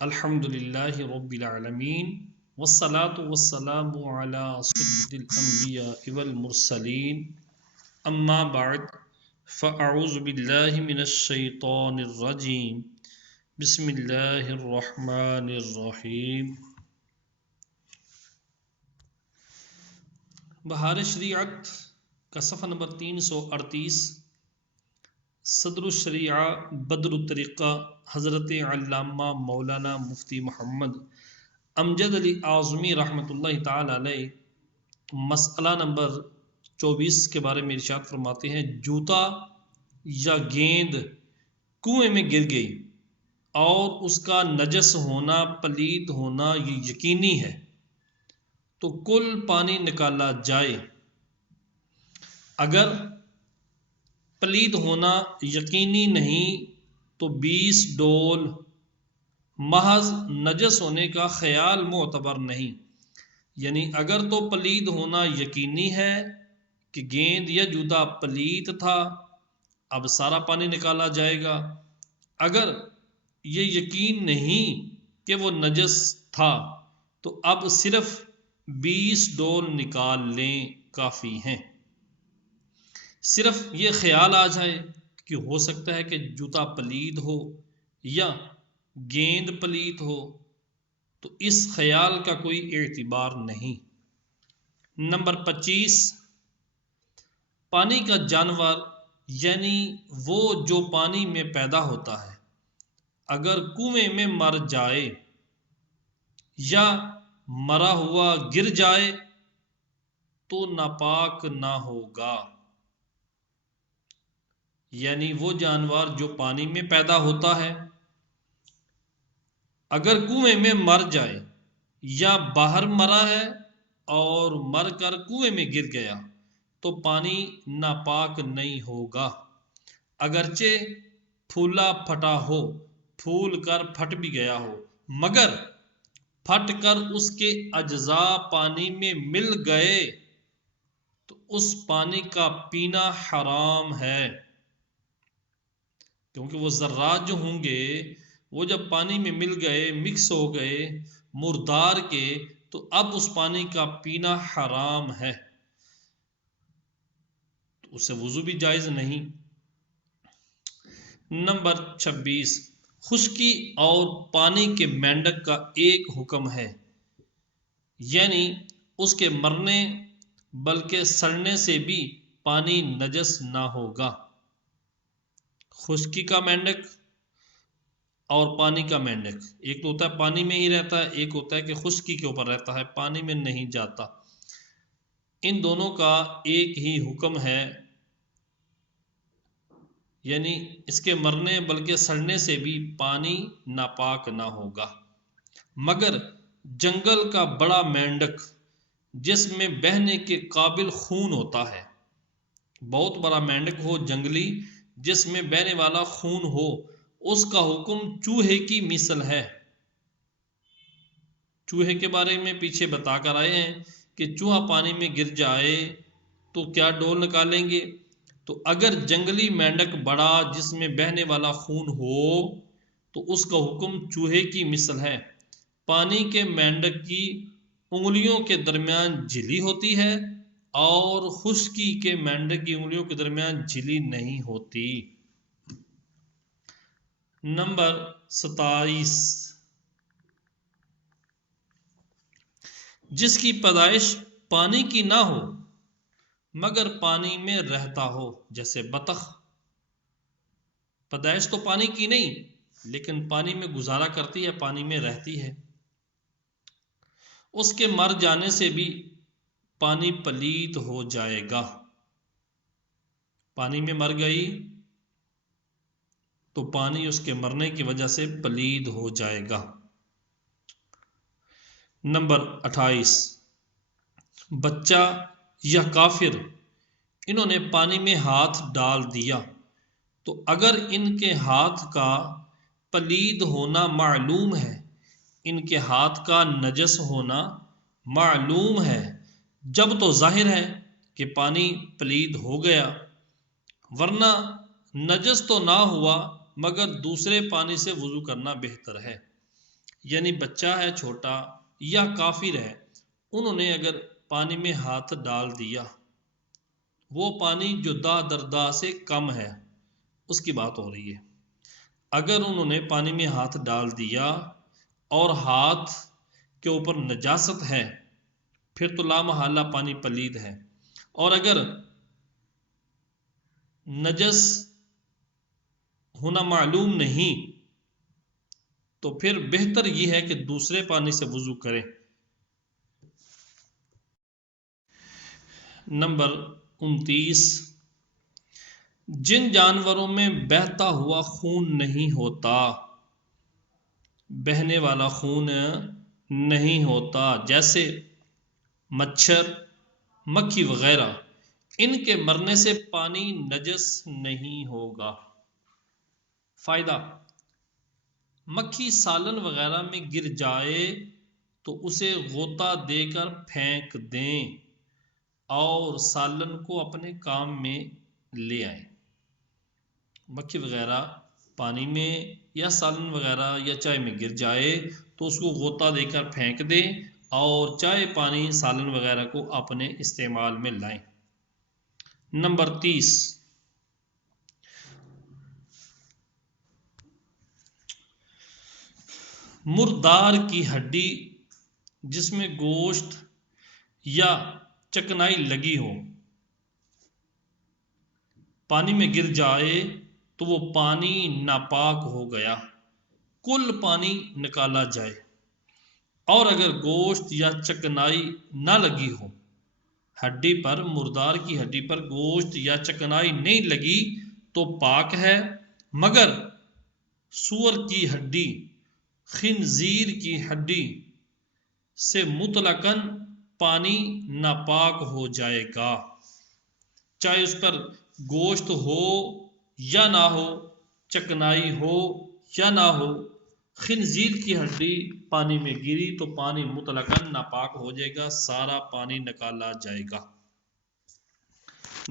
الحمد للہ رب العالمین والصلاة والسلام علی سید الانبیاء والمرسلین اما بعد فاعوذ باللہ من الشیطان الرجیم بسم اللہ الرحمن الرحیم۔ بہار شریعت کا صفحہ نمبر 338، صدر الشریعہ بدر الطریقہ حضرت علامہ مولانا مفتی محمد امجد علی اعظمی رحمۃ اللہ تعالی علیہ مسئلہ نمبر 24 کے بارے میں ارشاد فرماتے ہیں، جوتا یا گیند کنویں میں گر گئی اور اس کا نجس ہونا، پلید ہونا یہ یقینی ہے تو کل پانی نکالا جائے۔ اگر پلید ہونا یقینی نہیں تو 20 ڈول، محض نجس ہونے کا خیال معتبر نہیں۔ یعنی اگر تو پلید ہونا یقینی ہے کہ گیند یا جوتا پلید تھا، اب سارا پانی نکالا جائے گا۔ اگر یہ یقین نہیں کہ وہ نجس تھا تو اب صرف 20 ڈول نکال لیں کافی ہیں۔ صرف یہ خیال آ جائے کہ ہو سکتا ہے کہ جوتا پلید ہو یا گیند پلید ہو تو اس خیال کا کوئی اعتبار نہیں۔ نمبر 25، پانی کا جانور یعنی وہ جو پانی میں پیدا ہوتا ہے، اگر کنویں میں مر جائے یا مرا ہوا گر جائے تو ناپاک نہ ہوگا۔ یعنی وہ جانور جو پانی میں پیدا ہوتا ہے اگر کنویں میں مر جائے یا باہر مرا ہے اور مر کر کنویں میں گر گیا تو پانی ناپاک نہیں ہوگا، اگرچہ پھولا پھٹا ہو، پھول کر پھٹ بھی گیا ہو، مگر پھٹ کر اس کے اجزاء پانی میں مل گئے تو اس پانی کا پینا حرام ہے، کیونکہ وہ ذرات جو ہوں گے وہ جب پانی میں مل گئے، مکس ہو گئے مردار کے، تو اب اس پانی کا پینا حرام ہے، تو اسے وضو بھی جائز نہیں۔ نمبر 26، خشکی اور پانی کے مینڈک کا ایک حکم ہے، یعنی اس کے مرنے بلکہ سڑنے سے بھی پانی نجس نہ ہوگا۔ خشکی کا مینڈک اور پانی کا مینڈک، ایک تو ہوتا ہے پانی میں ہی رہتا ہے، ایک ہوتا ہے کہ خشکی کے اوپر رہتا ہے، پانی میں نہیں جاتا۔ ان دونوں کا ایک ہی حکم ہے، یعنی اس کے مرنے بلکہ سڑنے سے بھی پانی ناپاک نہ ہوگا، مگر جنگل کا بڑا مینڈک جس میں بہنے کے قابل خون ہوتا ہے، بہت بڑا مینڈک ہو جنگلی جس میں بہنے والا خون ہو، اس کا حکم چوہے کی مثل ہے۔ چوہے کے بارے میں پیچھے بتا کر آئے ہیں کہ چوہا پانی میں گر جائے تو کیا ڈول نکالیں گے، تو اگر جنگلی مینڈک بڑا جس میں بہنے والا خون ہو تو اس کا حکم چوہے کی مثل ہے۔ پانی کے مینڈک کی انگلیوں کے درمیان جھلی ہوتی ہے اور خشکی کے مینڈک کی انگلیوں کے درمیان جھلی نہیں ہوتی۔ نمبر 27، جس کی پیدائش پانی کی نہ ہو مگر پانی میں رہتا ہو، جیسے بطخ، پیدائش تو پانی کی نہیں لیکن پانی میں گزارا کرتی ہے، پانی میں رہتی ہے، اس کے مر جانے سے بھی پانی پلید ہو جائے گا۔ پانی میں مر گئی تو پانی اس کے مرنے کی وجہ سے پلید ہو جائے گا۔ نمبر 28، بچہ یا کافر انہوں نے پانی میں ہاتھ ڈال دیا تو اگر ان کے ہاتھ کا پلید ہونا معلوم ہے، ان کے ہاتھ کا نجس ہونا معلوم ہے، جب تو ظاہر ہے کہ پانی پلید ہو گیا، ورنہ نجس تو نہ ہوا مگر دوسرے پانی سے وضو کرنا بہتر ہے۔ یعنی بچہ ہے چھوٹا یا کافر ہے، انہوں نے اگر پانی میں ہاتھ ڈال دیا، وہ پانی جو دا در دا سے کم ہے اس کی بات ہو رہی ہے۔ اگر انہوں نے پانی میں ہاتھ ڈال دیا اور ہاتھ کے اوپر نجاست ہے، پھر تو لا محالہ پانی پلید ہے، اور اگر نجس ہونا معلوم نہیں تو پھر بہتر یہ ہے کہ دوسرے پانی سے وضو کریں۔ نمبر 29، جن جانوروں میں بہتا ہوا خون نہیں ہوتا، بہنے والا خون نہیں ہوتا، جیسے مچھر، مکھی وغیرہ، ان کے مرنے سے پانی نجس نہیں ہوگا۔ فائدہ، مکھی سالن وغیرہ میں گر جائے تو اسے غوطہ دے کر پھینک دیں اور سالن کو اپنے کام میں لے آئیں۔ مکھی وغیرہ پانی میں یا سالن وغیرہ یا چائے میں گر جائے تو اس کو غوطہ دے کر پھینک دیں اور چائے پانی سالن وغیرہ کو اپنے استعمال میں لائیں۔ نمبر 30، مردار کی ہڈی جس میں گوشت یا چکنائی لگی ہو، پانی میں گر جائے تو وہ پانی ناپاک ہو گیا، کل پانی نکالا جائے، اور اگر گوشت یا چکنائی نہ لگی ہو ہڈی پر، مردار کی ہڈی پر گوشت یا چکنائی نہیں لگی تو پاک ہے، مگر سور کی ہڈی، خنزیر کی ہڈی سے مطلقاً پانی ناپاک ہو جائے گا، چاہے اس پر گوشت ہو یا نہ ہو، چکنائی ہو یا نہ ہو۔ خنزیر کی ہڈی پانی میں گری تو پانی مطلقاً ناپاک ہو جائے گا، سارا پانی نکالا جائے گا۔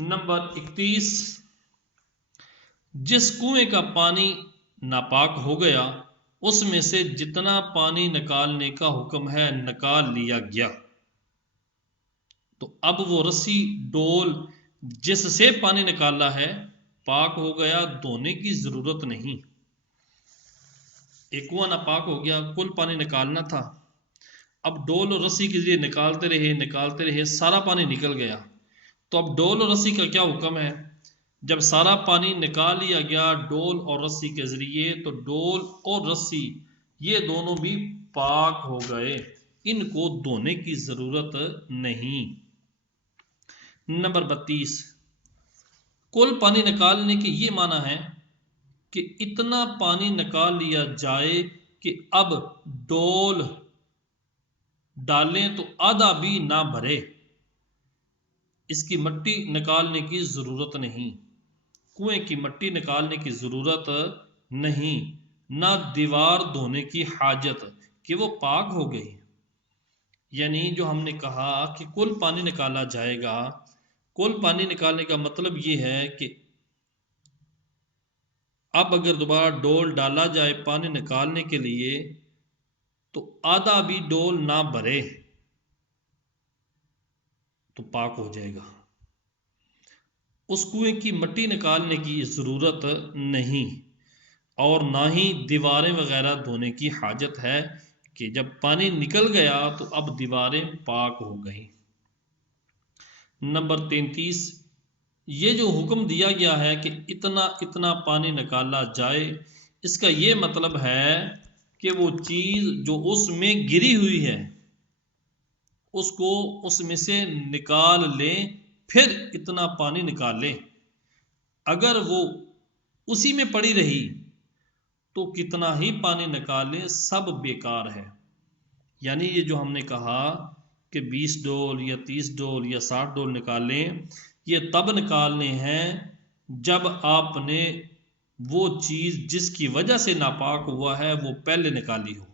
نمبر 31، جس کنویں کا پانی ناپاک ہو گیا اس میں سے جتنا پانی نکالنے کا حکم ہے نکال لیا گیا، تو اب وہ رسی ڈول جس سے پانی نکالا ہے پاک ہو گیا، دھونے کی ضرورت نہیں۔ ایک کنواں ناپاک ہو گیا، کل پانی نکالنا تھا، اب ڈول اور رسی کے ذریعے نکالتے رہے سارا پانی نکل گیا، تو اب ڈول اور رسی کا کیا حکم ہے؟ جب سارا پانی نکال لیا گیا ڈول اور رسی کے ذریعے تو ڈول اور رسی یہ دونوں بھی پاک ہو گئے، ان کو دھونے کی ضرورت نہیں۔ نمبر 32، کل پانی نکالنے کے یہ معنی ہے کہ اتنا پانی نکال لیا جائے کہ اب ڈول ڈالیں تو آدھا بھی نہ بھرے، اس کی مٹی نکالنے کی ضرورت نہیں، کنویں کی مٹی نکالنے کی ضرورت نہیں، نہ دیوار دھونے کی حاجت کہ وہ پاک ہو گئی۔ یعنی جو ہم نے کہا کہ کل پانی نکالا جائے گا، کل پانی نکالنے کا مطلب یہ ہے کہ اب اگر دوبارہ ڈول ڈالا جائے پانی نکالنے کے لیے تو آدھا بھی ڈول نہ بھرے تو پاک ہو جائے گا، اس کنویں کی مٹی نکالنے کی ضرورت نہیں، اور نہ ہی دیواریں وغیرہ دھونے کی حاجت ہے کہ جب پانی نکل گیا تو اب دیواریں پاک ہو گئیں۔ نمبر 33، یہ جو حکم دیا گیا ہے کہ اتنا اتنا پانی نکالا جائے، اس کا یہ مطلب ہے کہ وہ چیز جو اس میں گری ہوئی ہے اس کو اس میں سے نکال لیں، پھر اتنا پانی نکال لیں، اگر وہ اسی میں پڑی رہی تو کتنا ہی پانی نکالیں سب بیکار ہے۔ یعنی یہ جو ہم نے کہا کہ 20 ڈول یا 30 ڈول یا 60 ڈول نکالیں، یہ تب نکالنے ہیں جب آپ نے وہ چیز جس کی وجہ سے ناپاک ہوا ہے وہ پہلے نکالی ہو،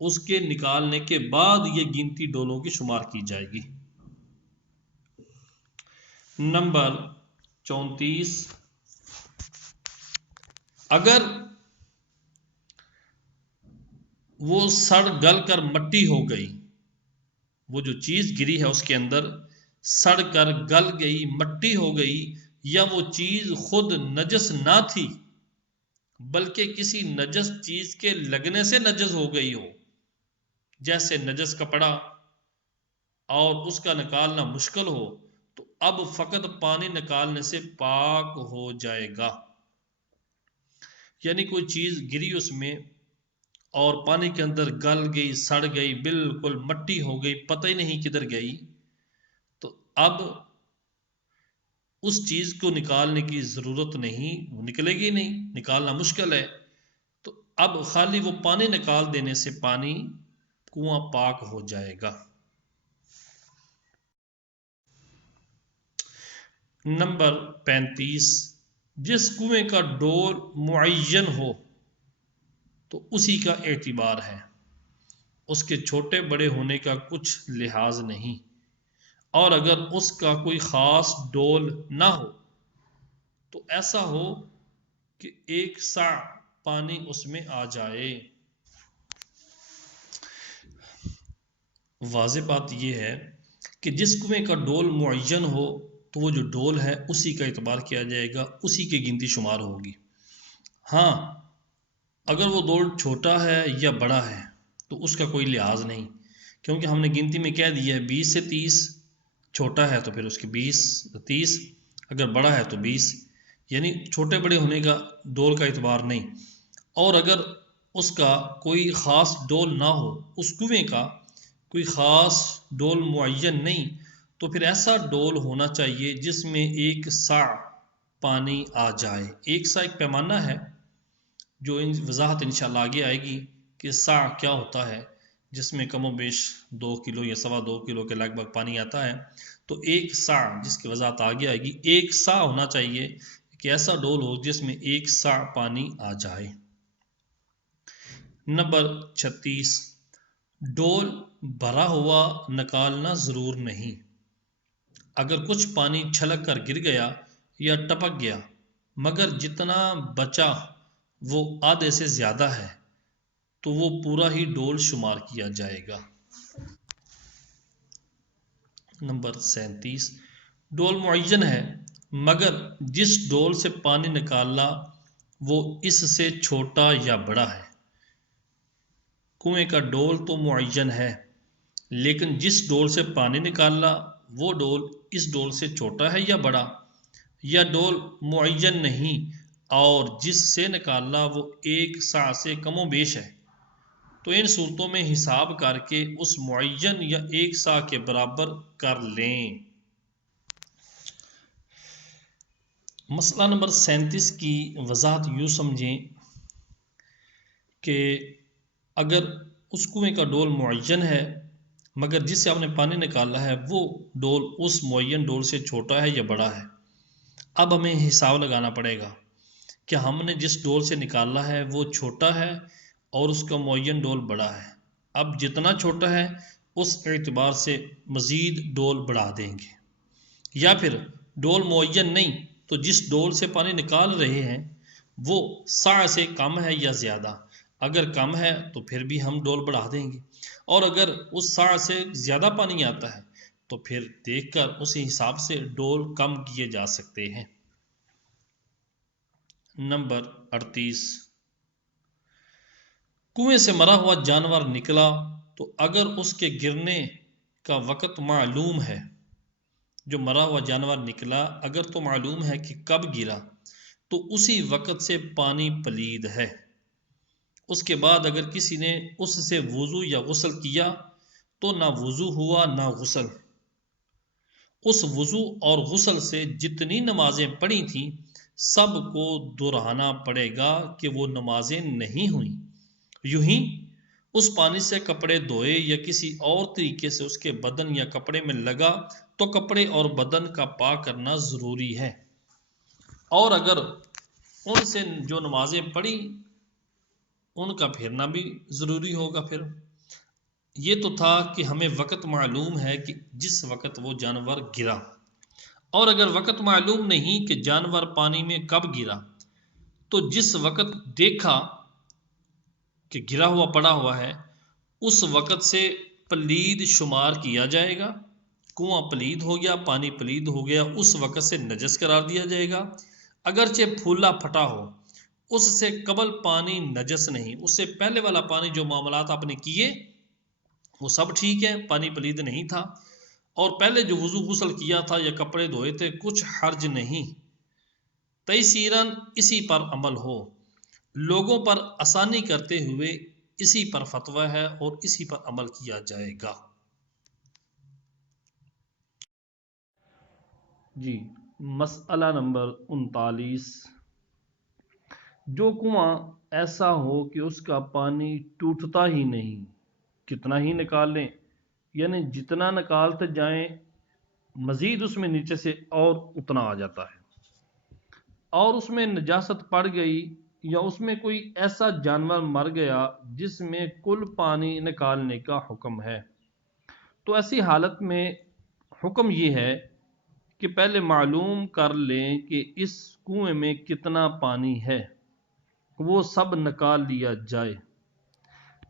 اس کے نکالنے کے بعد یہ گنتی ڈولوں کی شمار کی جائے گی۔ نمبر 34، اگر وہ سڑ گل کر مٹی ہو گئی، وہ جو چیز گری ہے اس کے اندر سڑ کر گل گئی، مٹی ہو گئی، یا وہ چیز خود نجس نہ تھی بلکہ کسی نجس چیز کے لگنے سے نجس ہو گئی ہو، جیسے نجس کپڑا، اور اس کا نکالنا مشکل ہو، تو اب فقط پانی نکالنے سے پاک ہو جائے گا۔ یعنی کوئی چیز گری اس میں اور پانی کے اندر گل گئی، سڑ گئی، بالکل مٹی ہو گئی، پتہ ہی نہیں کدھر گئی، تو اب اس چیز کو نکالنے کی ضرورت نہیں، وہ نکلے گی نہیں، نکالنا مشکل ہے، تو اب خالی وہ پانی نکال دینے سے پانی کنواں پاک ہو جائے گا۔ نمبر 35، جس کنویں کا ڈول معین ہو تو اسی کا اعتبار ہے، اس کے چھوٹے بڑے ہونے کا کچھ لحاظ نہیں، اور اگر اس کا کوئی خاص ڈول نہ ہو تو ایسا ہو کہ 1 سع پانی اس میں آ جائے۔ واضح بات یہ ہے کہ جس کنویں کا ڈول معین ہو تو وہ جو ڈول ہے اسی کا اعتبار کیا جائے گا، اسی کی گنتی شمار ہوگی۔ ہاں اگر وہ ڈول چھوٹا ہے یا بڑا ہے تو اس کا کوئی لحاظ نہیں، کیونکہ ہم نے گنتی میں کہہ دیا ہے 20 سے 30، چھوٹا ہے تو پھر اس کی 20 30، اگر بڑا ہے تو 20، یعنی چھوٹے بڑے ہونے کا ڈول کا اعتبار نہیں۔ اور اگر اس کا کوئی خاص ڈول نہ ہو، اس کنویں کا کوئی خاص ڈول معین نہیں، تو پھر ایسا ڈول ہونا چاہیے جس میں 1 سع پانی آ جائے۔ 1 سع ایک پیمانہ ہے جو وضاحت انشاءاللہ آگے آئے گی کہ سع کیا ہوتا ہے، جس میں کم و بیش 2 کلو یا 2.25 کلو کے لگ بھگ پانی آتا ہے، تو 1 سع جس کی وضاحت آگے آئے گی، 1 سع ہونا چاہیے کہ ایسا ڈول ہو جس میں 1 سع پانی آ جائے۔ نمبر 36، ڈول بھرا ہوا نکالنا ضرور نہیں۔ اگر کچھ پانی چھلک کر گر گیا یا ٹپک گیا مگر جتنا بچا وہ آدھے سے زیادہ ہے تو وہ پورا ہی ڈول شمار کیا جائے گا۔ نمبر 37، ڈول معین ہے مگر جس ڈول سے پانی نکالنا وہ اس سے چھوٹا یا بڑا ہے۔ کنویں کا ڈول تو معین ہے لیکن جس ڈول سے پانی نکالنا وہ ڈول اس ڈول سے چھوٹا ہے یا بڑا، یا ڈول معین نہیں اور جس سے نکالنا وہ 1 سع سے کم و بیش ہے، تو ان صورتوں میں حساب کر کے اس معین یا 1 سع کے برابر کر لیں۔ مسئلہ نمبر 37 کی وضاحت یوں سمجھیں کہ اگر اس کنویں کا ڈول معین ہے مگر جس سے آپ نے پانی نکالا ہے وہ ڈول اس معین ڈول سے چھوٹا ہے یا بڑا ہے، اب ہمیں حساب لگانا پڑے گا کہ ہم نے جس ڈول سے نکالا ہے وہ چھوٹا ہے اور اس کا معین ڈول بڑا ہے۔ اب جتنا چھوٹا ہے اس اعتبار سے مزید ڈول بڑھا دیں گے، یا پھر ڈول معین نہیں تو جس ڈول سے پانی نکال رہے ہیں وہ سع سے کم ہے یا زیادہ، اگر کم ہے تو پھر بھی ہم ڈول بڑھا دیں گے، اور اگر اس سع سے زیادہ پانی آتا ہے تو پھر دیکھ کر اسی حساب سے ڈول کم کیے جا سکتے ہیں۔ نمبر 38، کنویں سے مرا ہوا جانور نکلا تو اگر اس کے گرنے کا وقت معلوم ہے، جو مرا ہوا جانور نکلا اگر تو معلوم ہے کہ کب گرا تو اسی وقت سے پانی پلید ہے۔ اس کے بعد اگر کسی نے اس سے وضو یا غسل کیا تو نہ وضو ہوا نہ غسل، اس وضو اور غسل سے جتنی نمازیں پڑھی تھیں سب کو دہرانا پڑے گا کہ وہ نمازیں نہیں ہوئیں۔ یوں ہی اس پانی سے کپڑے دھوئے یا کسی اور طریقے سے اس کے بدن یا کپڑے میں لگا تو کپڑے اور بدن کا پاک کرنا ضروری ہے، اور اگر ان سے جو نمازیں پڑھی ان کا پھرنا بھی ضروری ہوگا۔ پھر یہ تو تھا کہ ہمیں وقت معلوم ہے کہ جس وقت وہ جانور گرا، اور اگر وقت معلوم نہیں کہ جانور پانی میں کب گرا تو جس وقت دیکھا کہ گرا ہوا پڑا ہوا ہے، اس وقت سے پلید شمار کیا جائے گا۔ کنواں پلید ہو گیا، پانی پلید ہو گیا، اس وقت سے نجس قرار دیا جائے گا۔ اگرچہ پھولا پھٹا ہو، اس سے قبل پانی نجس نہیں، اس سے پہلے والا پانی جو معاملات آپ نے کیے وہ سب ٹھیک ہے، پانی پلید نہیں تھا، اور پہلے جو وضو غسل کیا تھا یا کپڑے دھوئے تھے کچھ حرج نہیں۔ تیسیراً اسی پر عمل ہو، لوگوں پر آسانی کرتے ہوئے اسی پر فتویٰ ہے اور اسی پر عمل کیا جائے گا۔ جی، مسئلہ نمبر 39، جو کنواں ایسا ہو کہ اس کا پانی ٹوٹتا ہی نہیں، کتنا ہی نکال لیں، یعنی جتنا نکالتے جائیں مزید اس میں نیچے سے اور اتنا آ جاتا ہے، اور اس میں نجاست پڑ گئی یا اس میں کوئی ایسا جانور مر گیا جس میں کل پانی نکالنے کا حکم ہے، تو ایسی حالت میں حکم یہ ہے کہ پہلے معلوم کر لیں کہ اس کنویں میں کتنا پانی ہے، وہ سب نکال لیا جائے۔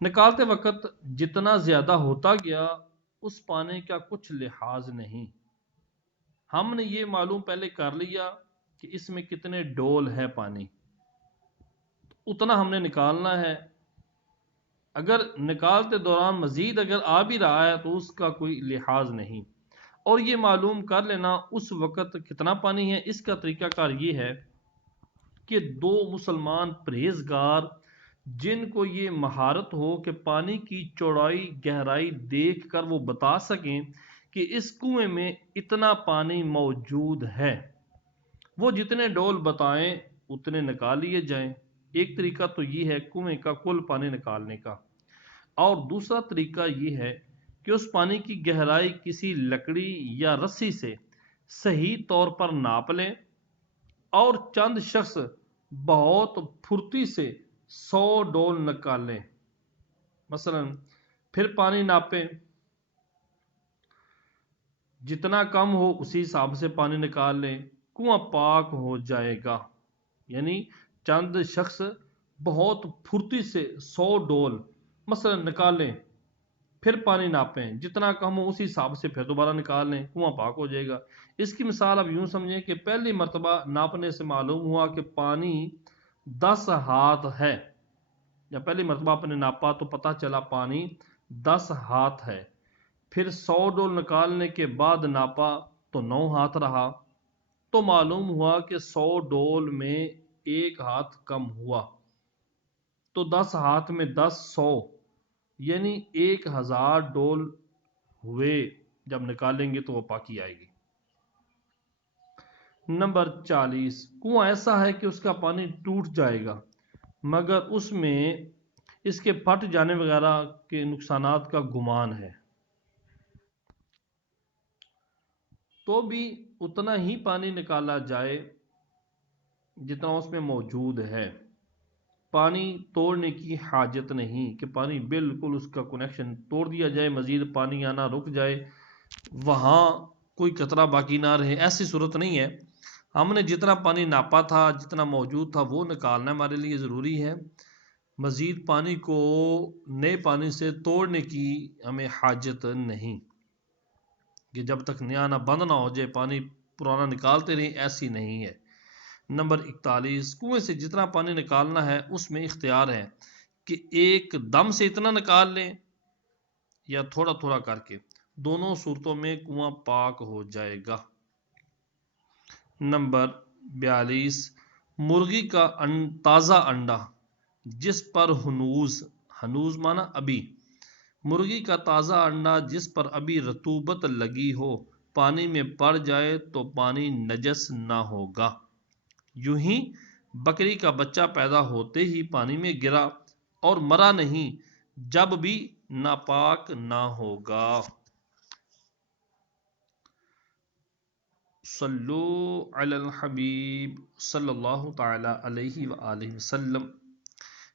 نکالتے وقت جتنا زیادہ ہوتا گیا اس پانی کا کچھ لحاظ نہیں، ہم نے یہ معلوم پہلے کر لیا کہ اس میں کتنے ڈول ہے پانی، اتنا ہم نے نکالنا ہے۔ اگر نکالتے دوران مزید اگر آ بھی رہا ہے تو اس کا کوئی لحاظ نہیں، اور یہ معلوم کر لینا اس وقت کتنا پانی ہے، اس کا طریقہ کار یہ ہے کہ دو مسلمان پرہیزگار جن کو یہ مہارت ہو کہ پانی کی چوڑائی گہرائی دیکھ کر وہ بتا سکیں کہ اس کنویں میں اتنا پانی موجود ہے، وہ جتنے ڈول بتائیں اتنے نکال لیے جائیں۔ ایک طریقہ تو یہ ہے کنویں کا کل پانی نکالنے کا، اور دوسرا طریقہ یہ ہے کہ اس پانی کی گہرائی کسی لکڑی یا رسی سے صحیح طور پر ناپ لیں، اور چند شخص بہت پھرتی سے 100 ڈول نکالیں، مثلا پھر پانی ناپیں، جتنا کم ہو اسی حساب سے پانی نکال لیں، کنواں پاک ہو جائے گا۔ یعنی چند شخص بہت پھرتی سے 100 ڈول مثلا نکال لیں، پھر پانی ناپیں، جتنا کم ہو اسی حساب سے پھر دوبارہ نکال لیں، کنواں پاک ہو جائے گا۔ اس کی مثال اب یوں سمجھیں کہ پہلی مرتبہ ناپنے سے معلوم ہوا کہ پانی 10 ہاتھ ہے، یا پہلی مرتبہ آپ نے ناپا تو پتہ چلا پانی 10 ہاتھ ہے، پھر 100 ڈول نکالنے کے بعد ناپا تو 9 ہاتھ رہا، تو معلوم ہوا کہ 100 ڈول میں 1 ہاتھ کم ہوا، تو 10 ہاتھ میں 10 100 یعنی 1000 ڈول ہوئے، جب نکالیں گے تو وہ پاکی آئے گی۔ نمبر 40، کنواں ایسا ہے کہ اس کا پانی ٹوٹ جائے گا مگر اس میں اس کے پھٹ جانے وغیرہ کے نقصانات کا گمان ہے، تو بھی اتنا ہی پانی نکالا جائے جتنا اس میں موجود ہے، پانی توڑنے کی حاجت نہیں کہ پانی بالکل اس کا کنیکشن توڑ دیا جائے، مزید پانی آنا رک جائے، وہاں کوئی قطرہ باقی نہ رہے، ایسی صورت نہیں ہے۔ ہم نے جتنا پانی ناپا تھا، جتنا موجود تھا وہ نکالنا ہمارے لیے ضروری ہے، مزید پانی کو نئے پانی سے توڑنے کی ہمیں حاجت نہیں، کہ جب تک نیا نہ بند نہ ہو جائے پانی پرانا نکالتے رہیں، ایسی نہیں ہے۔ نمبر 41، کنویں سے جتنا پانی نکالنا ہے اس میں اختیار ہے کہ ایک دم سے اتنا نکال لیں یا تھوڑا تھوڑا کر کے، دونوں صورتوں میں کنواں پاک ہو جائے گا۔ نمبر 42، مرغی کا تازہ انڈا جس پر ہنوز مانا ابھی، مرغی کا تازہ انڈا جس پر ابھی رطوبت لگی ہو پانی میں پڑ جائے تو پانی نجس نہ ہوگا۔ یوں ہی بکری کا بچہ پیدا ہوتے ہی پانی میں گرا اور مرا نہیں، جب بھی ناپاک نہ ہوگا۔ صلو علی الحبیب صلی اللہ تعالی علیہ وآلہ وسلم۔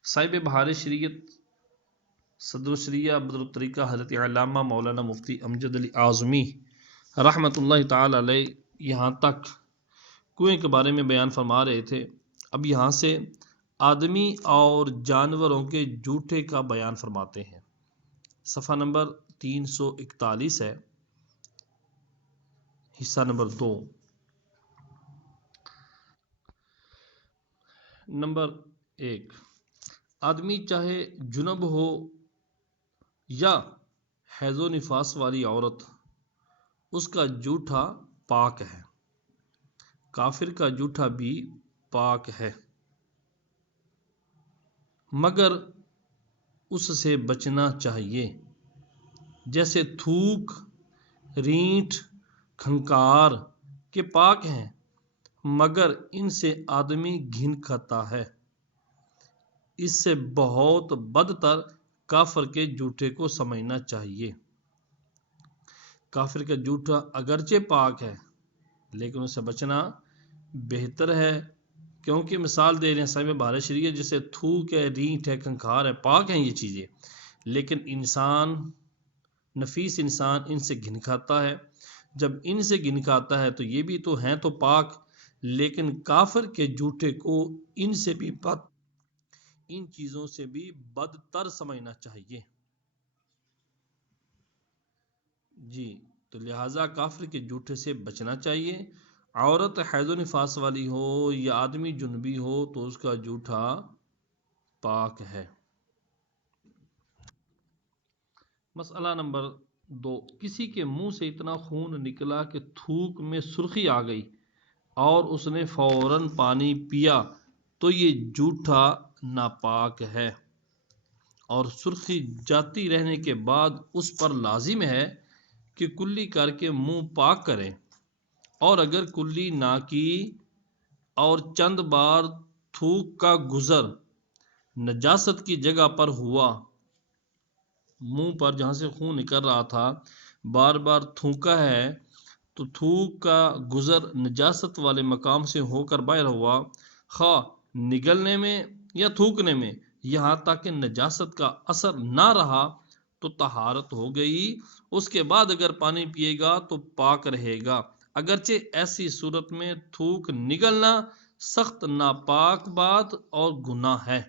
صاحب بہار شریعت صدر الشریعہ بدر الطریقہ حضرت علامہ مولانا مفتی امجد علی اعظمی رحمۃ اللہ تعالی علیہ یہاں تک کنویں کے بارے میں بیان فرما رہے تھے۔ اب یہاں سے آدمی اور جانوروں کے جھوٹے کا بیان فرماتے ہیں۔ صفحہ نمبر 341 ہے، حصہ نمبر 2۔ نمبر 1، آدمی چاہے جنب ہو یا حیض و نفاس والی عورت، اس کا جھوٹا پاک ہے۔ کافر کا جھوٹا بھی پاک ہے، مگر اس سے بچنا چاہیے، جیسے تھوک، رینٹ، کھنکار کے پاک ہیں، مگر ان سے آدمی گھن کھاتا ہے۔ اس سے بہت بدتر کافر کے جھوٹے کو سمجھنا چاہیے۔ کافر کا جھوٹا اگرچہ پاک ہے، لیکن اسے بچنا بہتر ہے، کیونکہ مثال دے رہے ہیں صاحب بہار شریعہ، جیسے تھوک ہے، رینٹ ہے، کھنکھار ہے، پاک ہیں یہ چیزیں، لیکن انسان، نفیس انسان ان سے گھن کھاتا ہے۔ جب ان سے گھن کھاتا ہے تو یہ بھی تو ہیں تو پاک، لیکن کافر کے جھوٹے کو ان سے بھی ان چیزوں سے بھی بدتر سمجھنا چاہیے۔ جی، تو لہٰذا کافر کے جھوٹے سے بچنا چاہیے۔ عورت حیض و نفاس والی ہو یا آدمی جنبی ہو تو اس کا جھوٹا پاک ہے۔ مسئلہ نمبر 2، کسی کے منہ سے اتنا خون نکلا کہ تھوک میں سرخی آ گئی اور اس نے فوراً پانی پیا تو یہ جھوٹا ناپاک ہے، اور سرخی جاتی رہنے کے بعد اس پر لازم ہے کہ کلی کر کے منہ پاک کرے، اور اگر کلی نہ کی اور چند بار تھوک کا گزر نجاست کی جگہ پر ہوا، منہ پر جہاں سے خون نکل رہا تھا بار بار تھوکا ہے، تو تھوک کا گزر نجاست والے مقام سے ہو کر باہر ہوا، خواہ نگلنے میں یا تھوکنے میں، یہاں تک کہ نجاست کا اثر نہ رہا تو طہارت ہو گئی۔ اس کے بعد اگر پانی پیے گا تو پاک رہے گا، اگرچہ ایسی صورت میں تھوک نگلنا سخت ناپاک بات اور گناہ ہے۔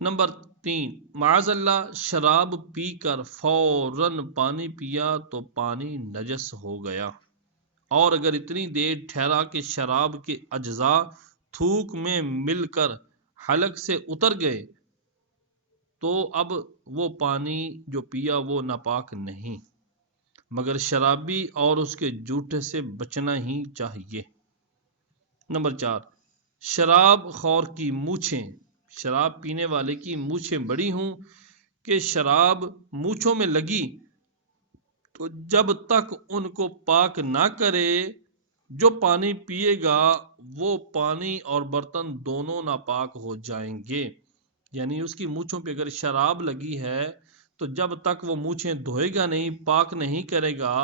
نمبر 3، معاذ اللہ شراب پی کر فوراً پانی پیا تو پانی نجس ہو گیا، اور اگر اتنی دیر ٹھہرا کہ شراب کے اجزاء تھوک میں مل کر حلق سے اتر گئے تو اب وہ پانی جو پیا وہ ناپاک نہیں، مگر شرابی اور اس کے جھوٹے سے بچنا ہی چاہیے۔ نمبر 4، شراب خور کی مونچھیں، شراب پینے والے کی مونچھیں بڑی ہوں کہ شراب مونچھوں میں لگی تو جب تک ان کو پاک نہ کرے جو پانی پیے گا وہ پانی اور برتن دونوں ناپاک ہو جائیں گے۔ یعنی اس کی مونچھوں پہ اگر شراب لگی ہے تو جب تک وہ مونچھیں دھوئے گا نہیں، پاک نہیں کرے گا،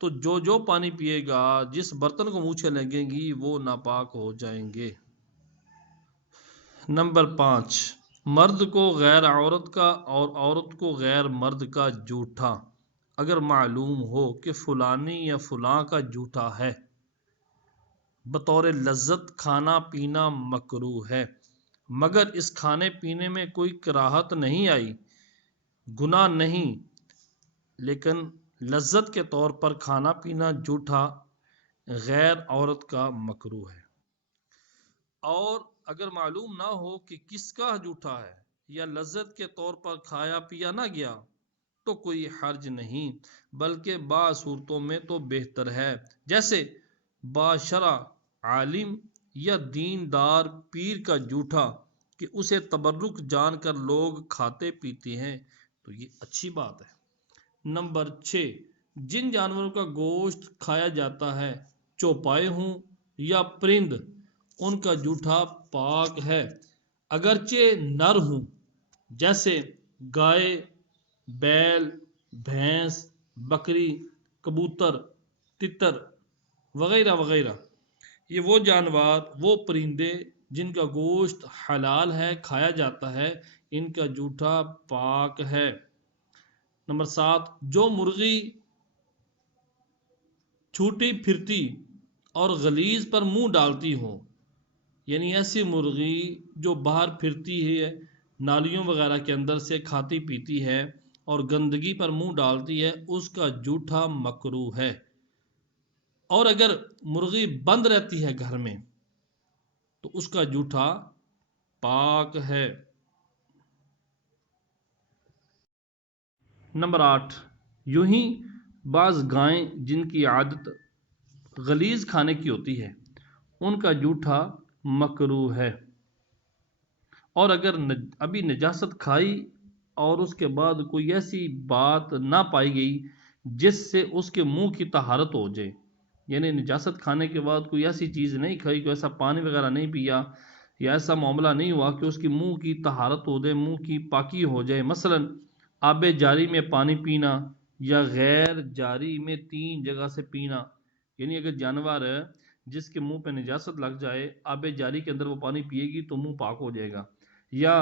تو جو پانی پیے گا، جس برتن کو مونچھیں لگیں گی وہ ناپاک ہو جائیں گے۔ نمبر 5، مرد کو غیر عورت کا اور عورت کو غیر مرد کا جھوٹا اگر معلوم ہو کہ فلانی یا فلاں کا جھوٹا ہے، بطور لذت کھانا پینا مکروہ ہے، مگر اس کھانے پینے میں کوئی کراہت نہیں آئی، گناہ نہیں، لیکن لذت کے طور پر کھانا پینا جھوٹا غیر عورت کا مکروہ ہے۔ اور اگر معلوم نہ ہو کہ کس کا جھوٹا ہے یا لذت کے طور پر کھایا پیا نہ گیا تو کوئی حرج نہیں، بلکہ بعض صورتوں میں تو بہتر ہے، جیسے باشرہ عالم یا دیندار پیر کا جھوٹا کہ اسے تبرک جان کر لوگ کھاتے پیتے ہیں، تو یہ اچھی بات ہے۔ نمبر 6، جن جانوروں کا گوشت کھایا جاتا ہے، چوپائے ہوں یا پرند، ان کا جھوٹا پاک ہے، اگرچہ نر ہوں، جیسے گائے، بیل، بھینس، بکری، کبوتر، تتر وغیرہ وغیرہ۔ یہ وہ جانور، وہ پرندے جن کا گوشت حلال ہے، کھایا جاتا ہے، ان کا جھوٹا پاک ہے۔ نمبر 7، جو مرغی چھوٹی پھرتی اور غلیظ پر منہ ڈالتی ہو یعنی ایسی مرغی جو باہر پھرتی ہے نالیوں وغیرہ کے اندر سے کھاتی پیتی ہے اور گندگی پر منہ ڈالتی ہے، اس کا جوٹھا مکروہ ہے۔ اور اگر مرغی بند رہتی ہے گھر میں تو اس کا جوٹھا پاک ہے۔ نمبر 8، یوں ہی بعض گائیں جن کی عادت غلیظ کھانے کی ہوتی ہے ان کا جوٹھا مکروہ ہے، اور اگر ابھی نجاست کھائی اور اس کے بعد کوئی ایسی بات نہ پائی گئی جس سے اس کے منہ کی طہارت ہو جائے، یعنی نجاست کھانے کے بعد کوئی ایسی چیز نہیں کھائی، کوئی ایسا پانی وغیرہ نہیں پیا یا ایسا معاملہ نہیں ہوا کہ اس کی منہ کی طہارت ہو جائے، منہ کی پاکی ہو جائے، مثلا آب جاری میں پانی پینا یا غیر جاری میں 3 جگہ سے پینا، یعنی اگر جانور جس کے منہ پہ نجاست لگ جائے آب جاری کے اندر وہ پانی پیے گی تو منہ پاک ہو جائے گا، یا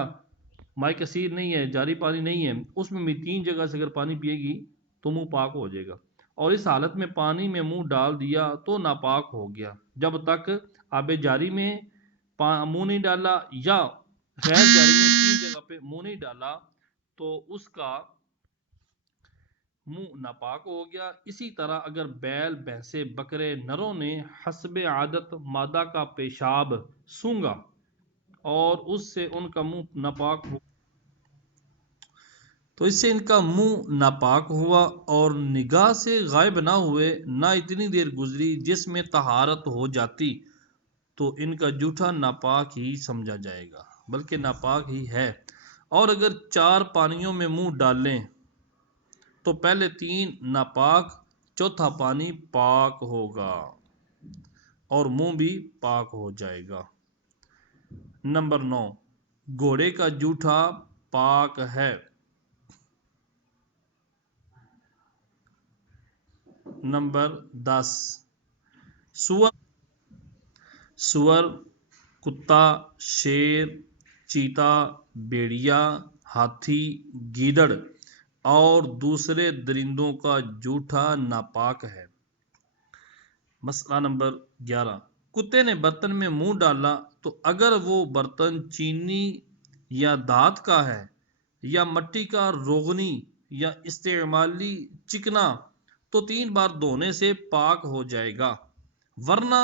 ماء کثیر نہیں ہے، جاری پانی نہیں ہے، اس میں بھی 3 جگہ سے اگر پانی پیے گی تو منہ پاک ہو جائے گا، اور اس حالت میں پانی میں منہ ڈال دیا تو ناپاک ہو گیا، جب تک آب جاری میں منہ نہیں ڈالا یا غیر جاری میں 3 جگہ پہ منہ نہیں ڈالا تو اس کا منہ ناپاک ہو گیا۔ اسی طرح اگر بیل، بھینسیں، بکرے، نروں نے حسب عادت مادہ کا پیشاب سونگا اور اس سے ان کا منہ ناپاک ہو تو اس سے ان کا منہ ناپاک ہوا اور نگاہ سے غائب نہ ہوئے، نہ اتنی دیر گزری جس میں طہارت ہو جاتی، تو ان کا جوٹھا ناپاک ہی سمجھا جائے گا، بلکہ ناپاک ہی ہے۔ اور اگر 4 پانیوں میں منہ ڈالیں تو پہلے 3 ناپاک، چوتھا پانی پاک ہوگا اور منہ بھی پاک ہو جائے گا۔ نمبر 9، گھوڑے کا جوٹھا پاک ہے۔ نمبر 10، سور، کتا، شیر، چیتا، بھیڑیا، ہاتھی، گیدڑ اور دوسرے درندوں کا جوٹھا ناپاک ہے۔ مسئلہ نمبر 11، کتے نے برتن میں منہ ڈالا تو اگر وہ برتن چینی یا دھات کا ہے یا مٹی کا روغنی یا استعمالی چکنا تو 3 بار دھونے سے پاک ہو جائے گا، ورنہ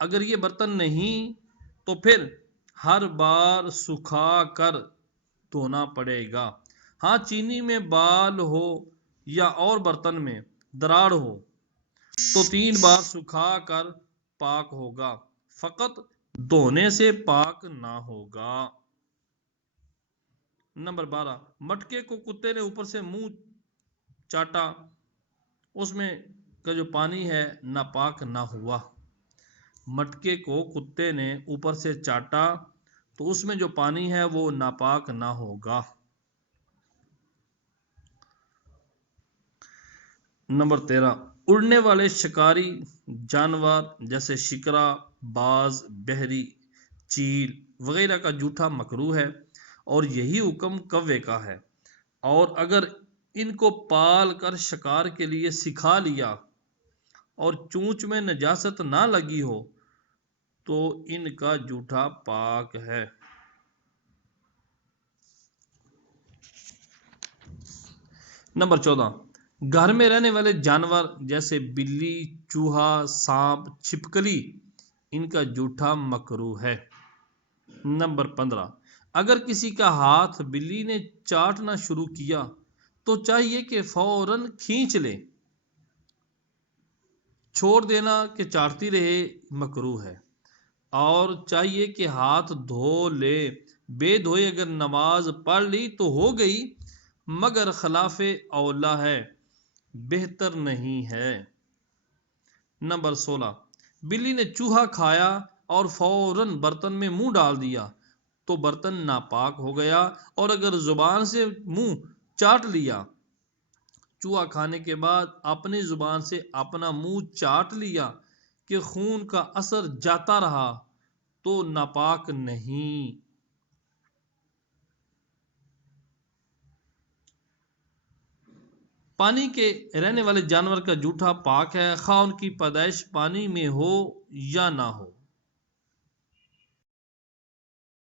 اگر یہ برتن نہیں تو پھر ہر بار سکھا کر دھونا پڑے گا۔ ہاں چینی میں بال ہو یا اور برتن میں دراڑ ہو تو 3 بار سکھا کر پاک ہوگا، فقط دھونے سے پاک نہ ہوگا۔ نمبر 12، مٹکے کو کتے نے اوپر سے منہ چاٹا، اس میں کا جو پانی ہے ناپاک نہ ہوا۔ مٹکے کو کتے نے اوپر سے چاٹا تو اس میں جو پانی ہے وہ ناپاک نہ ہوگا۔ نمبر 13، اڑنے والے شکاری جانور جیسے شکرا، باز، بحری، چیل وغیرہ کا جوٹھا مکروہ ہے، اور یہی حکم کوے کا ہے، اور اگر ان کو پال کر شکار کے لیے سکھا لیا اور چونچ میں نجاست نہ لگی ہو تو ان کا جوٹھا پاک ہے۔ نمبر 14، گھر میں رہنے والے جانور جیسے بلی، چوہا، سانپ، چھپکلی ان کا جوٹھا مکروہ ہے۔ نمبر 15، اگر کسی کا ہاتھ بلی نے چاٹنا شروع کیا تو چاہیے کہ فوراً کھینچ لے، چھوڑ دینا کہ چاٹتی رہے مکروہ ہے، اور چاہیے کہ ہاتھ دھو لے، بے دھوئے اگر نماز پڑھ لی تو ہو گئی، مگر خلاف اولا ہے، بہتر نہیں ہے۔ نمبر 16، بلی نے چوہا کھایا اور فوراً برتن میں منہ ڈال دیا تو برتن ناپاک ہو گیا، اور اگر زبان سے منہ چاٹ لیا، چوہا کھانے کے بعد اپنی زبان سے اپنا منہ چاٹ لیا کہ خون کا اثر جاتا رہا تو ناپاک نہیں۔ پانی کے رہنے والے جانور کا جوٹھا پاک ہے، خواہ ان کی پیدائش پانی میں ہو یا نہ ہو۔